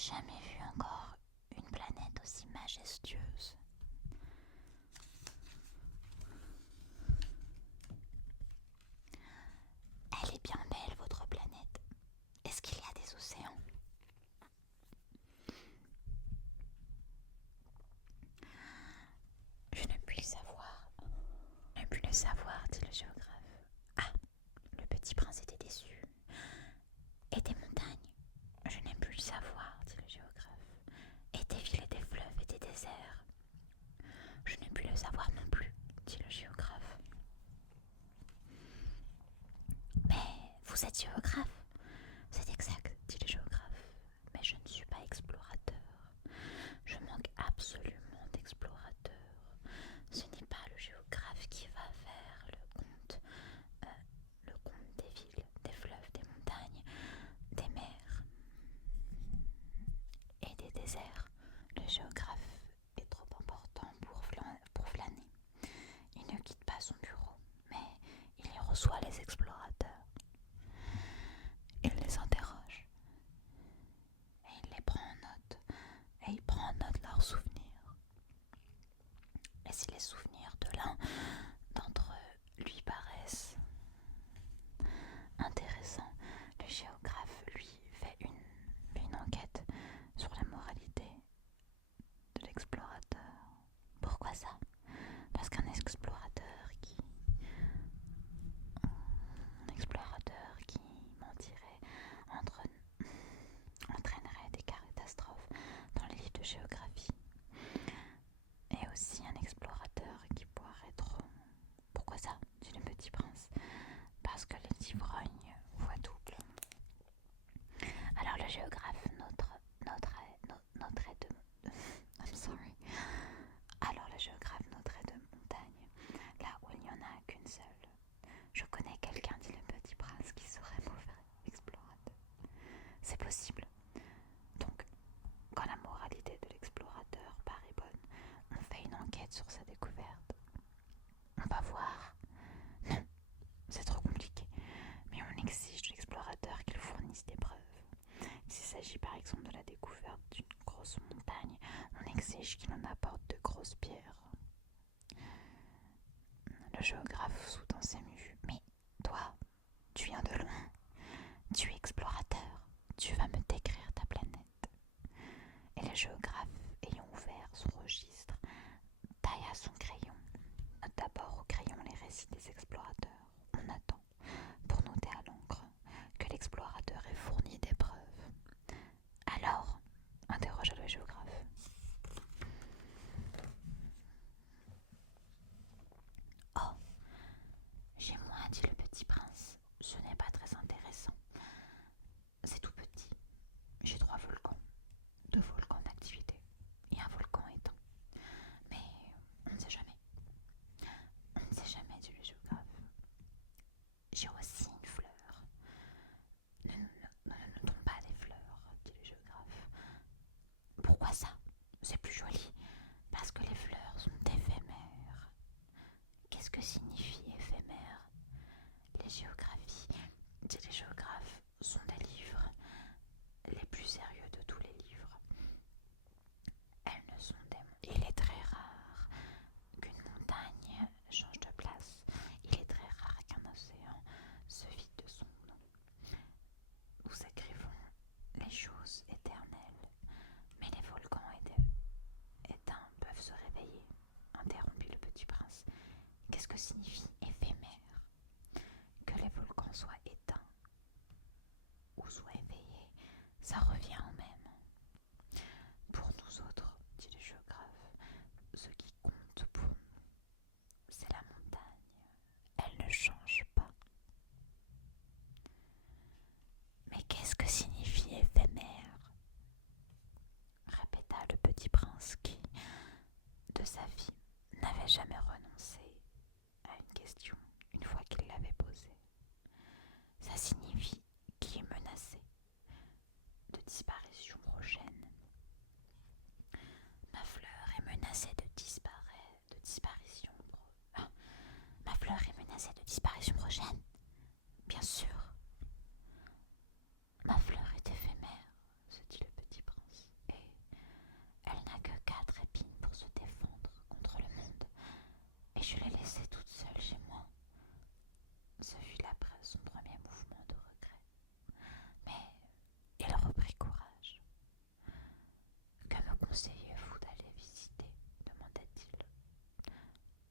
jamais vu encore une planète aussi majestueuse. Elle est bien belle, votre planète. Est-ce qu'il y a des océans? Je ne puis le savoir. Ne puis le savoir, dit le géographe. Ah, le petit prince était déçu. Et des montagnes? Je n'aime plus le savoir, dit le géographe. Et des villes et des fleuves et des déserts? Je n'ai pu le savoir non plus, dit le géographe. Mais vous êtes géographe? C'est exact, dit le géographe. Mais je ne suis pas explorateur. Je manque absolument d'explorateurs. Ce n'est pas le géographe qui va faire le compte des villes, des fleuves, des montagnes, des mers et des déserts. Le géographe est trop important pour flâner. Il ne quitte pas son bureau, mais il y reçoit les explorateurs. Il les interroge et il les prend en note, et il prend en note leurs souvenirs. Et si les souvenirs de l'un d'entre eux lui paraissent intéressants, le géographe lui fait une enquête sur la moralité de l'explorateur. Pourquoi ça? Parce qu'un explorateur qui mentirait entraînerait des catastrophes dans les livres de géographie. Et aussi un explorateur qui pourrait trop... Pourquoi ça? Dit le petit prince. Parce que les ivrognes voient double. Alors le géographe noterait de... I'm sorry. Alors le géographe noterait de montagne, là où il n'y en a qu'une seule. Je connais quelqu'un, dit le petit prince, qui serait mauvais explorateur. C'est possible. Donc, quand la moralité de l'explorateur paraît bonne, on fait une enquête sur sa découverte. On va voir. Non, c'est trop compliqué. Mais on exige de l'explorateur qu'il fournisse des preuves. S'il s'agit par exemple de la découverte d'une grosse montagne, on exige qu'il en apporte de grosses pierres. Le géographe soudain s'émut. Mais toi, tu viens de loin. Tu es explorateur. Tu vas me décrire ta planète. Et le géographe, ayant ouvert son registre, tailla son crayon. Note d'abord au crayon les récits des explorateurs. On attend, pour noter à l'encre, que l'explorateur ait fourni des preuves. Alors, interrogea le géographe. Oh, chez moi, dit le petit prince, ce n'est pas très intéressant. C'est tout petit. J'ai 3 volcans, 2 volcans d'activité et un volcan éteint. Mais on ne sait jamais. On ne sait jamais, dit le géographe. J'ai aussi une fleur. Ne tombe pas des fleurs, dit le géographe. Pourquoi ça? C'est plus joli. Parce que les fleurs sont éphémères. Qu'est-ce que signifie éphémère? Les géographies, dit les géographes, sont des livres les plus sérieux de tous les livres. Elles ne sont des... Il est très rare qu'une montagne change de place. Il est très rare qu'un océan se vide de son eau. Nous écrivons les choses éternelles, mais les volcans éteints peuvent se réveiller, interrompit le petit prince. Qu'est-ce que signifie éphémère? Que les volcans soient éteints ou soient éveillés, ça revient au même. Pour nous autres, dit le géographe, ce qui compte pour nous, c'est la montagne. Elle ne change pas. Mais qu'est-ce que signifie éphémère? Répéta le petit prince qui, de sa vie, n'avait jamais renoncé à une Ce fut là son premier mouvement de regret. Mais il reprit courage. Que me conseillez-vous d'aller visiter demanda-t-il.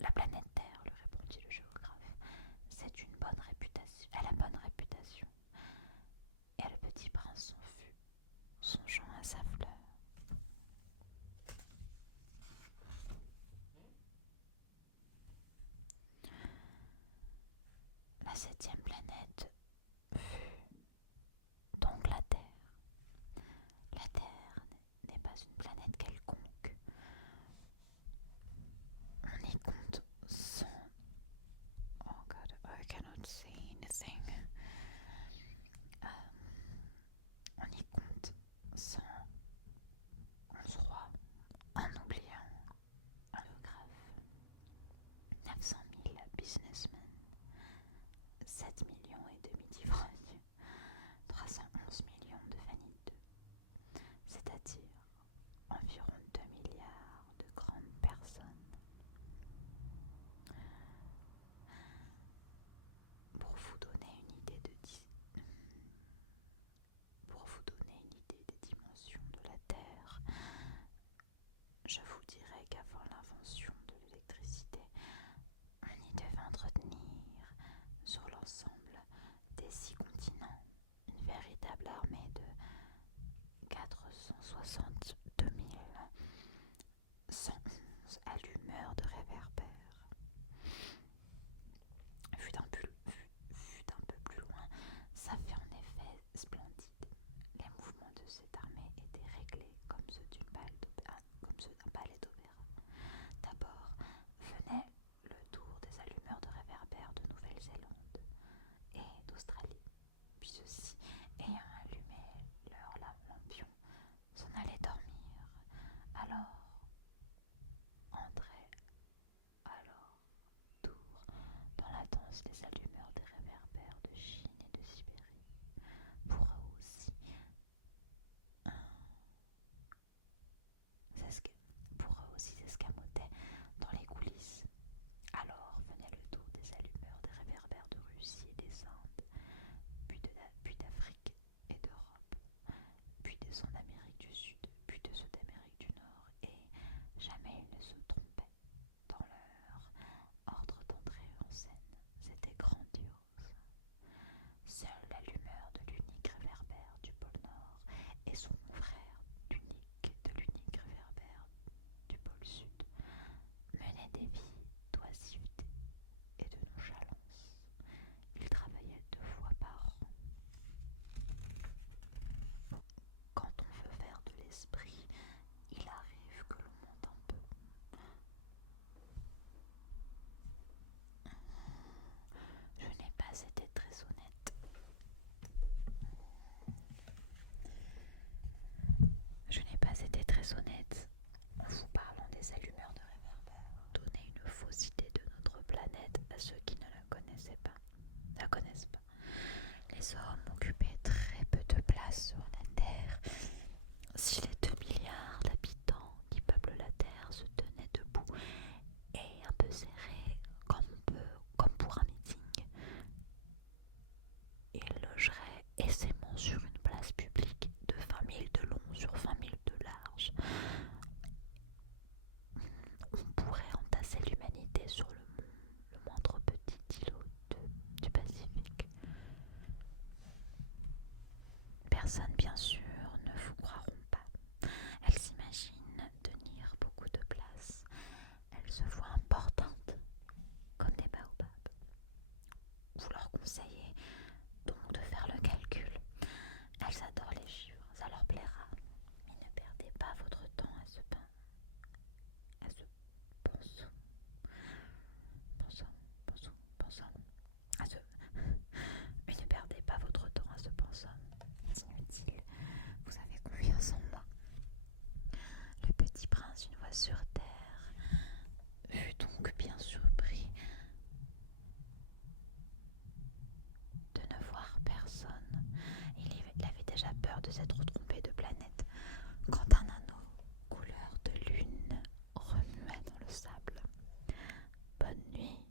La planète Terre, lui répondit le géographe. C'est une bonne réputation. Elle a bonne réputation. Et le petit prince s'en fut, songeant à sa fleur. La 7e planète fut donc la Terre. La Terre n'est pas une planète quelconque. On y compte 100. Oh God, I cannot say anything. On y compte 100 rois, en oubliant un grave, 900 000 businessmen, 7 millions et demi d'ivrognes, 311 millions de vaniteux, c'est-à-dire environ 2 milliards de grandes personnes. Pour vous donner une idée des dimensions de la Terre, je vous dirais qu'avant l'invention de l'électricité, on y devait entretenir sur l'ensemble des 6 continents une véritable armée de 462 111 allumeurs de réverbères. Vu d'un peu plus loin, ça fait en effet splendide. Les mouvements de cette armée étaient réglés comme ceux d'un ballet d'opéra. D'abord venait le tour des allumeurs de réverbères de Nouvelle-Zélande et d'Australie. Puis ceux-ci, ayant allumé leur lampion, s'en allaient dormir. Alors entrait à leur tour dans la danse des allumeurs des réverbères de Chine et de Sibérie. Pour eux aussi, s'escamotaient dans les coulisses. Alors venait le tour des allumeurs des réverbères de Russie et des Indes, puis d'Afrique et d'Europe, puis de ceux d'Amérique du Sud, puis de ceux d'Amérique du Nord, et jamais ils ne se trompaient dans leur ordre d'entrée en scène. C'était grandiose. Seul l'allumeur de l'unique réverbère du pôle Nord et son confrère de l'unique réverbère du pôle Sud menaient des vies d'oisiveté et de nonchalance. Ils travaillaient 2 fois par an. Quand on veut faire de l'esprit, il arrive que l'on monte un peu. Je n'ai pas été très honnête. En vous parlant des allumeurs de réverbères. Donner une fausse idée de notre planète à ceux qui ne la connaissent pas. Les hommes occupaient très peu de place sur la Terre. Si les 2 milliards d'habitants qui peuplent la Terre se tenaient debout et un peu serrés comme pour un meeting, ils logeraient aisément sur une place publique de 20 000 de long sur 20 000 de large. On pourrait entasser l'humanité sur le moindre petit îlot du Pacifique. Personne, bien sûr, ne vous croiront pas. Elles s'imaginent tenir beaucoup de place. Elles se voient importantes, comme des baobabs. Vous leur conseillez donc de faire le calcul. Elles adorent les chiffres, ça leur plaira. Mais ne perdez pas votre temps à ce pensons. Mais ne perdez pas votre temps à ce pensum. Inutile, vous avez confiance en moi. Le petit prince, une fois sur terre, fut donc bien surpris de ne voir personne. Il avait déjà peur de s'être trompé de planète quand un anneau couleur de lune remuait dans le sable. Bonne nuit,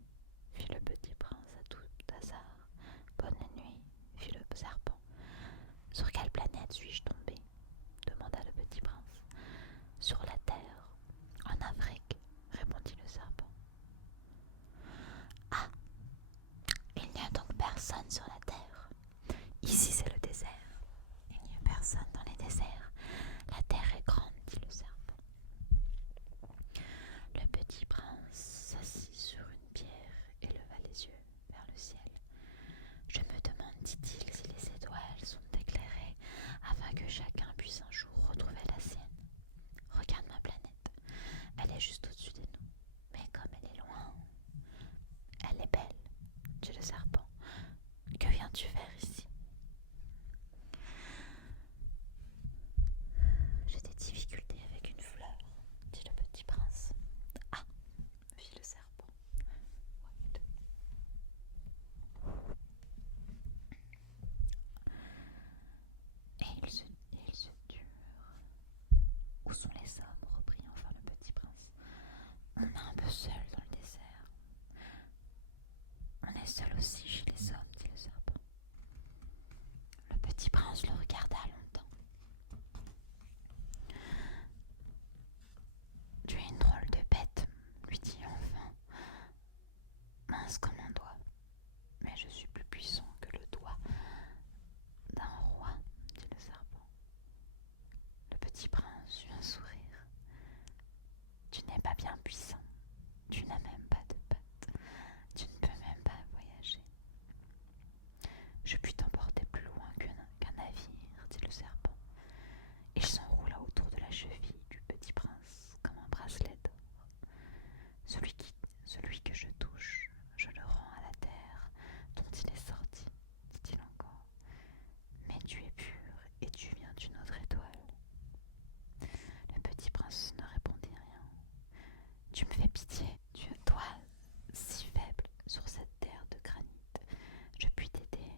fit le petit prince à tout hasard. personne sur la terre. Ici c'est le désert. Il n'y a personne dans les déserts. La terre est grande, dit le serpent. Le petit prince s'assit sur une pierre et leva les yeux vers le ciel. Je me demande, dit-il, si les étoiles sont éclairées afin que chacun puisse un jour retrouver la sienne. Regarde ma planète, elle est juste au-dessus de nous, mais comme elle est loin, elle est belle, dit le serpent. Que viens-tu faire ici? J'ai des difficultés avec une fleur, dit le petit prince. Ah, fit le serpent. Et il se tue. Où sont les hommes? Reprit enfin le petit prince. On est un peu seul dans le désert. On est seul aussi chez les hommes, dit le serpent. Le petit prince le regarda longtemps. Tu es une drôle de bête, lui dit enfin. Mince comme un doigt. Mais je suis plus puissant que le doigt d'un roi, dit le serpent. Le petit prince eut un sourire. Tu n'es pas bien puissant. Tu n'as même pas de pattes. Tu ne peux même pas voyager. Je puis t'emporter plus loin qu'un navire, dit le serpent. Il s'enroula autour de la cheville du petit prince comme un bracelet d'or. Celui que je touche, je le rends à la terre dont il est sorti, dit-il encore. Mais tu es pur et tu viens d'une autre étoile. Le petit prince ne répondit rien. Tu me fais pitié, toi, si faible sur cette terre de granit. Je puis t'aider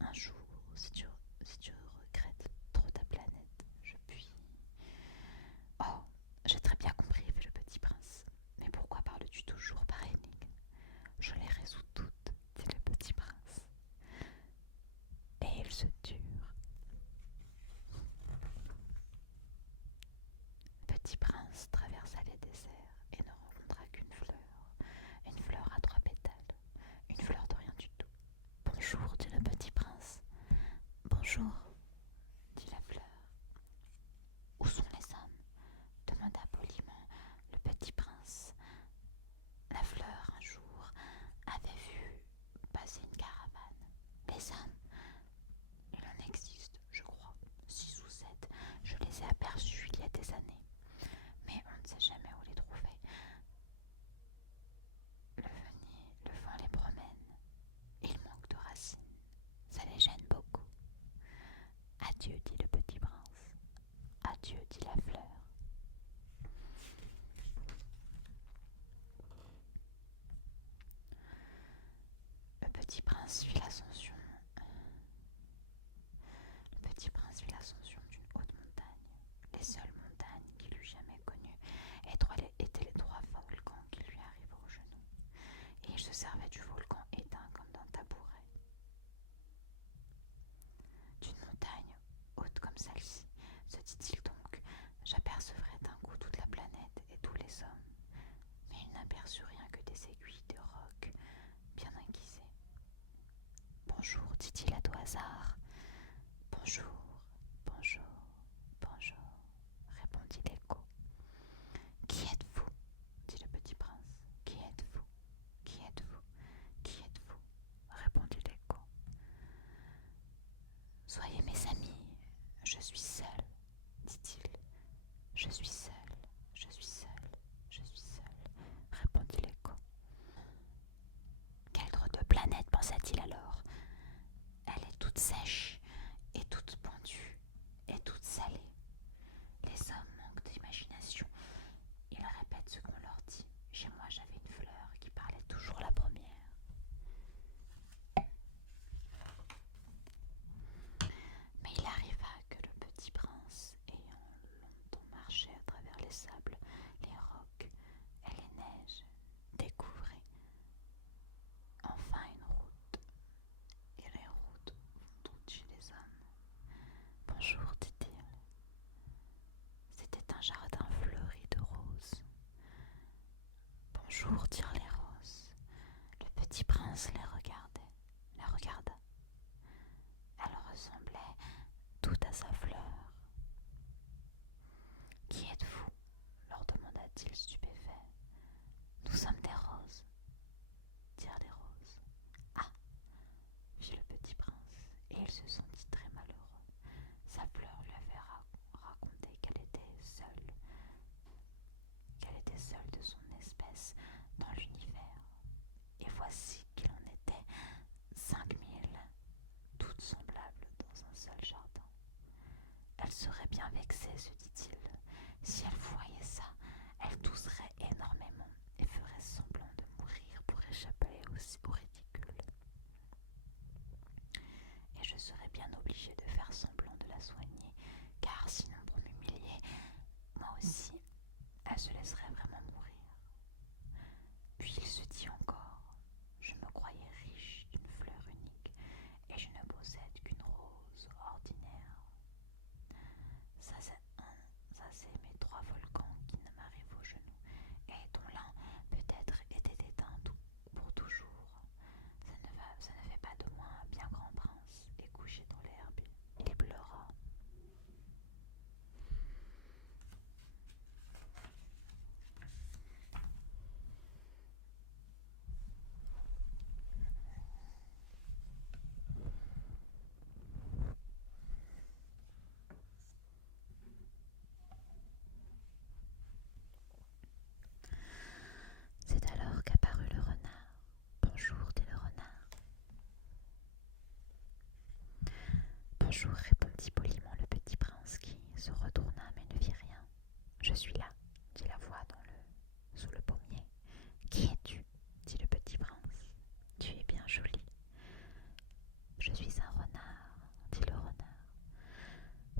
un jour si tu regrettes trop ta planète. Je puis. Oh, j'ai très bien compris, fit le petit prince. Mais pourquoi parles-tu toujours par énigme? Je les résous toutes, dit le petit prince. Et ils se turent. Le petit prince traversa les déserts et ne rencontra qu'une fleur à 3 pétales, une fleur de rien du tout. Bonjour, dit le petit prince. Bonjour, dit la fleur. Où sont les hommes? Demanda poliment le petit prince. La fleur, un jour, avait vu passer une caravane. Les hommes, il en existe, je crois, 6 ou 7. Je les ai aperçus il y a des années, mais on ne sait jamais où les trouver. Le vent les promène. Ils manquent de racines. Ça les gêne beaucoup. Adieu, dit le petit prince. Adieu, dit la fleur. Le petit prince fit l'ascension. Le petit prince fit l'ascension d'une haute montagne, les seules montagnes qu'il eût jamais connues étaient les 3 volcans qui lui arrivaient aux genoux, et il se servait du volcan éteint comme d'un tabouret. D'une montagne haute comme celle-ci, se dit-il donc, j'apercevrais d'un coup toute la planète et tous les hommes, mais il n'aperçut rien que des aiguilles de roc bien aiguisées. Bonjour, dit-il à tout hasard. Bonjour, bonjour, bonjour, répondit l'écho. Qui êtes-vous? Dit le petit prince. Qui êtes-vous? Qui êtes-vous? Qui êtes-vous? Répondit l'écho. Soyez mes amis, je suis seul, dit-il. Je suis seul, je suis seul, je suis seul, répondit l'écho. Quelle drôle de planète, pensa-t-il alors. Elle est toute sèche et toute pendue et toute salée. Les hommes manquent d'imagination. Ils répètent ce qu'on leur dit. Chez moi, j'avais une fleur qui parlait toujours la première. Mais il arriva que le petit prince, ayant longtemps marché à travers obligé de faire semblant de la soigner, car sinon pour m'humilier, moi aussi, elle se laisserait vraiment mourir. Puis il se dit encore, je me croyais riche d'une fleur unique, et je ne possède qu'une rose ordinaire. Ça c'est mes 3 volcans qui ne m'arrivent aux genoux, et dont l'un peut-être était éteint pour toujours. Ça ne fait pas de moi un bien grand prince, et couché dans l'herbe, il pleura. C'est alors qu'apparut le renard. Bonjour, dit le renard. Bonjour, répondit poliment le petit prince qui se retourna mais ne vit rien. Je suis là, dit la voix sous le pommier. Qui es-tu? Dit le petit prince. Tu es bien joli. Je suis un renard, dit le renard.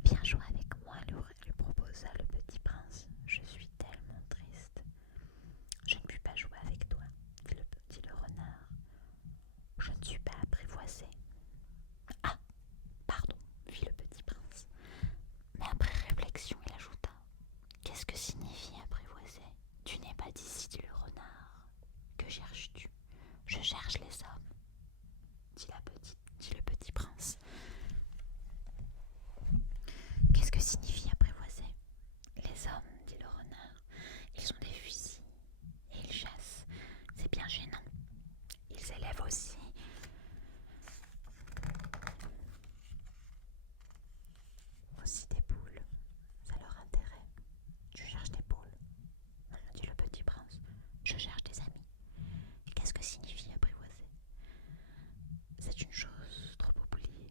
Viens jouer avec moi, lui proposa le petit prince. Je suis tellement triste. Je ne puis pas jouer avec toi, dit le renard. Je ne suis pas apprivoisé. Ah, pardon, fit le petit prince. Mais après réflexion, il ajouta. Qu'est-ce que signifie apprivoiser? Tu n'es pas d'ici, dit le renard. Que cherches-tu? Je cherche les hommes, dit le petit prince. Qu'est-ce que signifie apprivoiser? Les hommes, dit le renard, ils ont des fusils et ils chassent. C'est bien gênant. Ils élèvent aussi des poules. Ça leur intéresse. Tu cherches des poules? Non, dit le petit prince. Je cherche des amis. Et qu'est-ce que signifie apprivoiser? C'est une chose trop oubliée,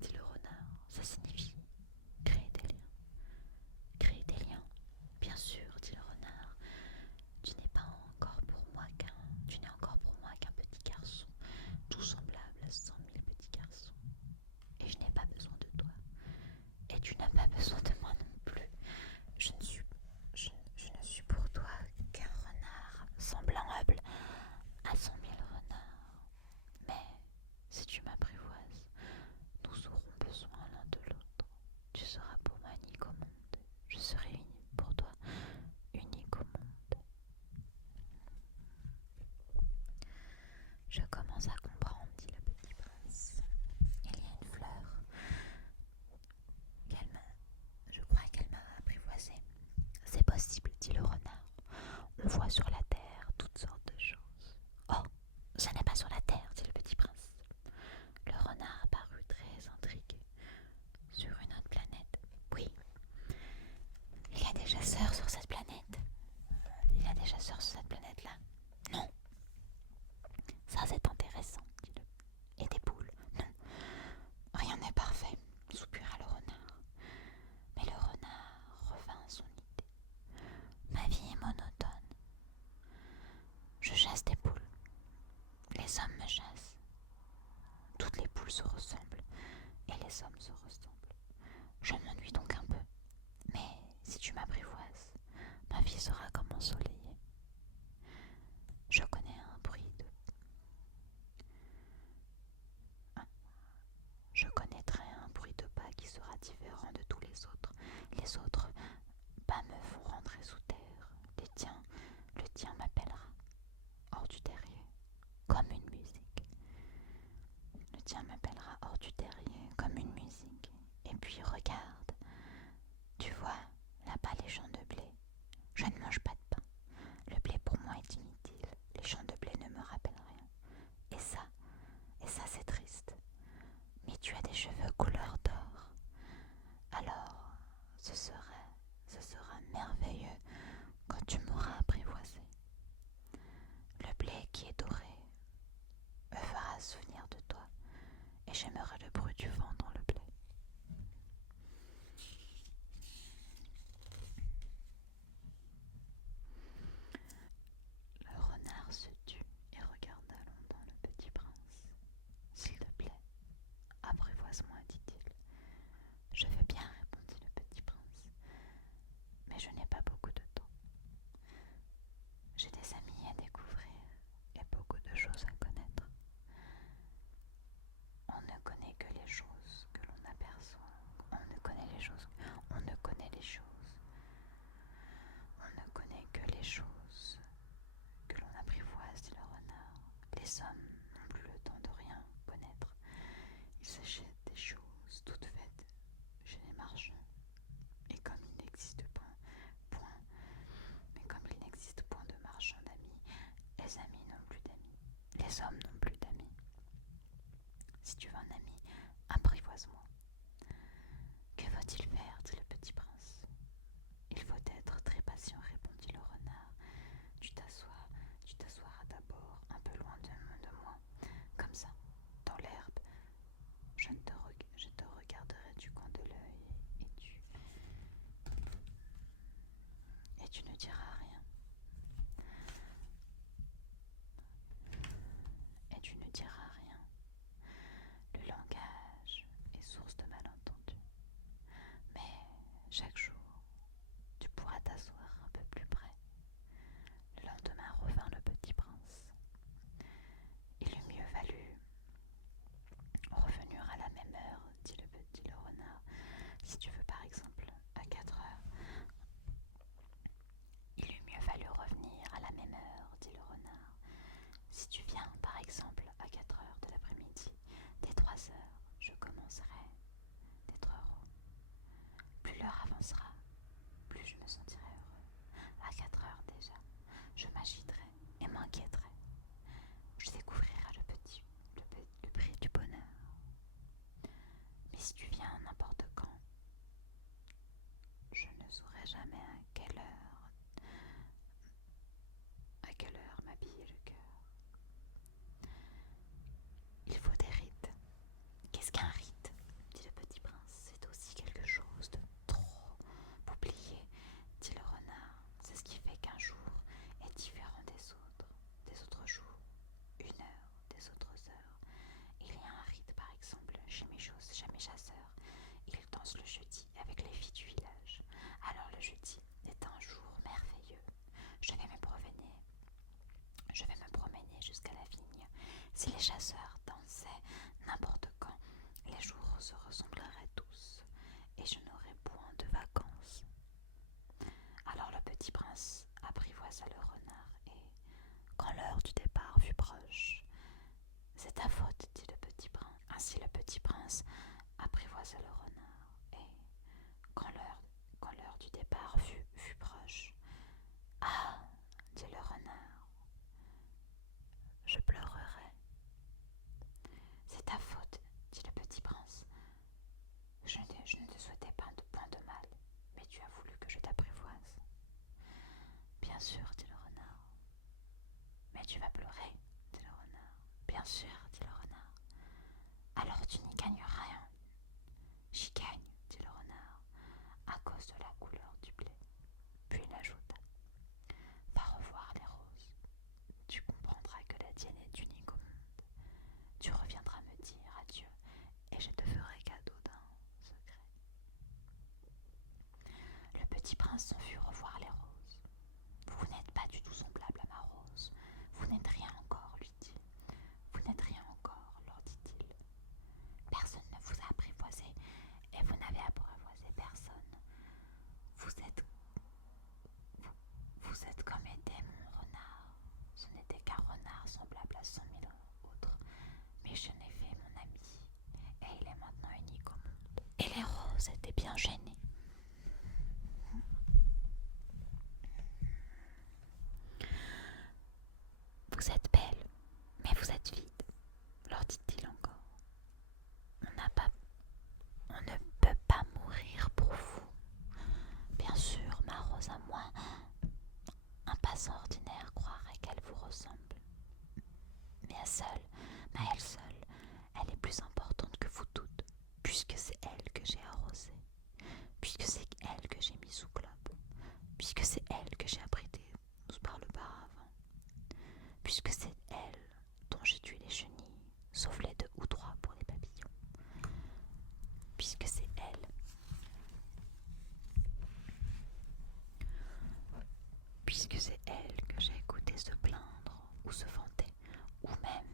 dit le renard. Ça signifie créer des liens. Créer des liens? Bien sûr, dit le renard. Tu n'es encore pour moi qu'un petit garçon, tout semblable à 100 000 petits garçons. Et je n'ai pas besoin de toi. Et tu n'as pas besoin de moi non plus. Je ne suis pour toi qu'un renard semblable à 100 000 renards. Mais si tu m'apprivoises, nous aurons besoin l'un de l'autre. Tu seras pour moi unique au monde. Je serai pour toi unique au monde. Je commence à comprendre, dit le petit prince. Il y a une fleur. Je crois qu'elle m'a apprivoisé. C'est possible, dit le renard. On voit sur la terre toutes sortes de choses. Oh, ce n'est pas sur la terre, dit le petit prince. Le renard parut très intrigué. Sur une autre planète? Oui. Il y a des chasseurs sur cette planète? Il y a des chasseurs sur cette planète-là? Non. Ça, c'est intéressant, dit-le. Et des poules? Non. Rien n'est parfait, soupira le renard. Mais le renard revint à son idée. Ma vie est monotone. Je chasse des poules. Les hommes me chassent. Toutes les poules se ressemblent et les hommes se ressemblent. Je m'ennuie donc un peu. Mais si tu m'apprivoises, ma vie sera comme ensoleillée. Je connais un bruit de... Je connaîtrai un bruit de pas qui sera différent de tous les autres. Les autres pas me font rentrer sous terre. Le tien m'appellera hors du terrier, comme une musique. Le tien m'appellera hors du terrier, comme une musique. Et puis regarde, tu vois, là-bas les champs de blé. Je ne mange pas de pain. Le blé pour moi est inutile. Les champs de blé ne me rappellent rien. Et ça c'est triste. Mais tu as des cheveux couleur d'or. Alors, ce sera merveilleux quand tu m'auras apprivoisé. Le blé qui est doré me fera souvenir de toi et j'aimerai le bruit du vent dans le blé. Le renard se tut et regarda longtemps le petit prince. S'il te plaît, apprivoise-moi, dit-il. apprivoise-moi. Que faut-il faire, dit le petit prince. Il faut être très patient, répondit le renard. Tu t'assoiras d'abord un peu loin de moi, comme ça, dans l'herbe. Je te regarderai du coin de l'œil et tu ne diras rien. Et tu ne diras rien. Le langage est source de malentendus. Mais chaque jour, tu pourras t'asseoir un peu plus près. Le lendemain revint le petit prince. Il eût mieux valu revenir à la même heure, dit le renard. Si tu veux par exemple à 4 heures. Il eût mieux valu revenir à la même heure, dit le renard. Si tu viens par exemple à 4 heures de l'après-midi, dès 3 heures, je commencerai d'être heureux. Plus l'heure avancera, plus je me sentirai heureux. À 4 heures déjà, je m'agiterai et m'inquiéterai. Je découvrirai le prix du bonheur. Mais si tu viens n'importe quand, je ne saurai jamais à quelle heure m'habiller le cœur. Il faut des rites. Qu'est-ce qu'un rite, dit le petit prince. C'est aussi quelque chose de trop oublié, dit le renard. C'est ce qui fait qu'un jour est différent des autres jours, une heure des autres heures. Il y a un rite par exemple chez mes chasseurs. Ils dansent le jeudi avec les filles du village. Alors le jeudi est un jour merveilleux. Je vais me promener jusqu'à la vigne. Si les chasseurs dansaient n'importe quand, les jours se ressembleraient tous, et je n'aurais point de vacances. Alors le petit prince apprivoisa le renard, et, quand l'heure du départ fut proche, c'est ta faute, dit le petit prince. Ainsi le petit prince apprivoisa le renard, et, quand l'heure du départ fut proche, ah, dit le renard, je pleurerai. C'est ta faute, dit le petit prince. Je ne te souhaitais pas de point de mal, mais tu as voulu que je t'apprivoise. Bien sûr, dit le renard. Mais tu vas pleurer, dit le renard. Bien sûr, dit le renard. Alors tu n'y gagnes rien. J'y gagne, dit le renard, à cause de la couleur du blé. Puis il ajouta, va revoir les roses. Tu comprendras que la tienne est unique au monde. Tu reviendras me dire adieu, et je te ferai cadeau d'un secret. Le petit prince s'en fut revoir les roses. Vous n'êtes pas du tout semblable à ma rose. Vous n'êtes rien encore, lui dit. Vous n'êtes rien encore, leur dit-il. Personne ne vous a apprivoisé, et vous n'avez apprivoisé personne. Vous êtes comme était mon renard. Ce n'était qu'un renard semblable à 100 000 autres, mais je n'ai fait mon ami, et il est maintenant unique au monde. Et les roses étaient bien gênées. Vous êtes belle, mais vous êtes vide, leur dit-il encore. On ne peut pas mourir pour vous. Bien sûr, ma rose à moi, un passant ordinaire croirait qu'elle vous ressemble. Mais elle seule, elle est plus importante que vous toutes, puisque c'est elle que j'ai arrosée, puisque c'est elle que j'ai mis sous clope, puisque c'est elle que j'ai abritée par le paravent, puisque c'est elle dont j'ai tué les chenilles, sauf les 2 ou 3 pour les papillons, puisque c'est elle que j'ai écouté se plaindre ou se vanter, ou même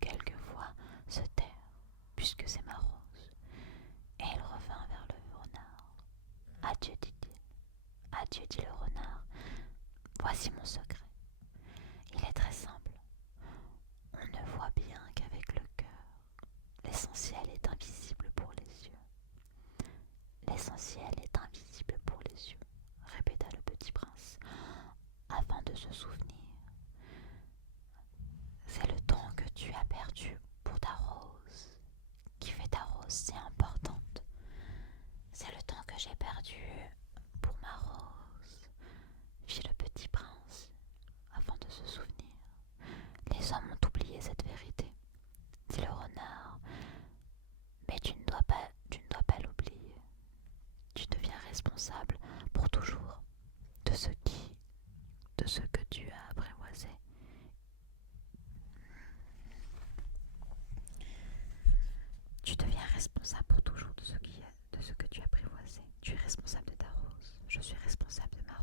quelquefois se taire, puisque c'est ma rose. Et il revint vers le renard. Adieu, dit-il. Adieu, dit le renard. Voici mon secret. Il est très simple. On ne voit bien qu'avec le cœur. L'essentiel est invisible pour les yeux. L'essentiel est invisible pour les yeux, répéta le petit prince, afin de se souvenir. C'est le temps que tu as perdu pour ta rose qui fait si importante. C'est le temps que j'ai perdu pour ma rose, fit le petit prince, avant de se souvenir. Les hommes ont oublié cette vérité, dit le renard, mais tu ne dois pas l'oublier. Tu deviens responsable pour toujours de ce que tu as apprivoisé. Tu deviens responsable pour toujours de ce que tu as apprivoisé. Tu es responsable de ta rose. Je suis responsable de ma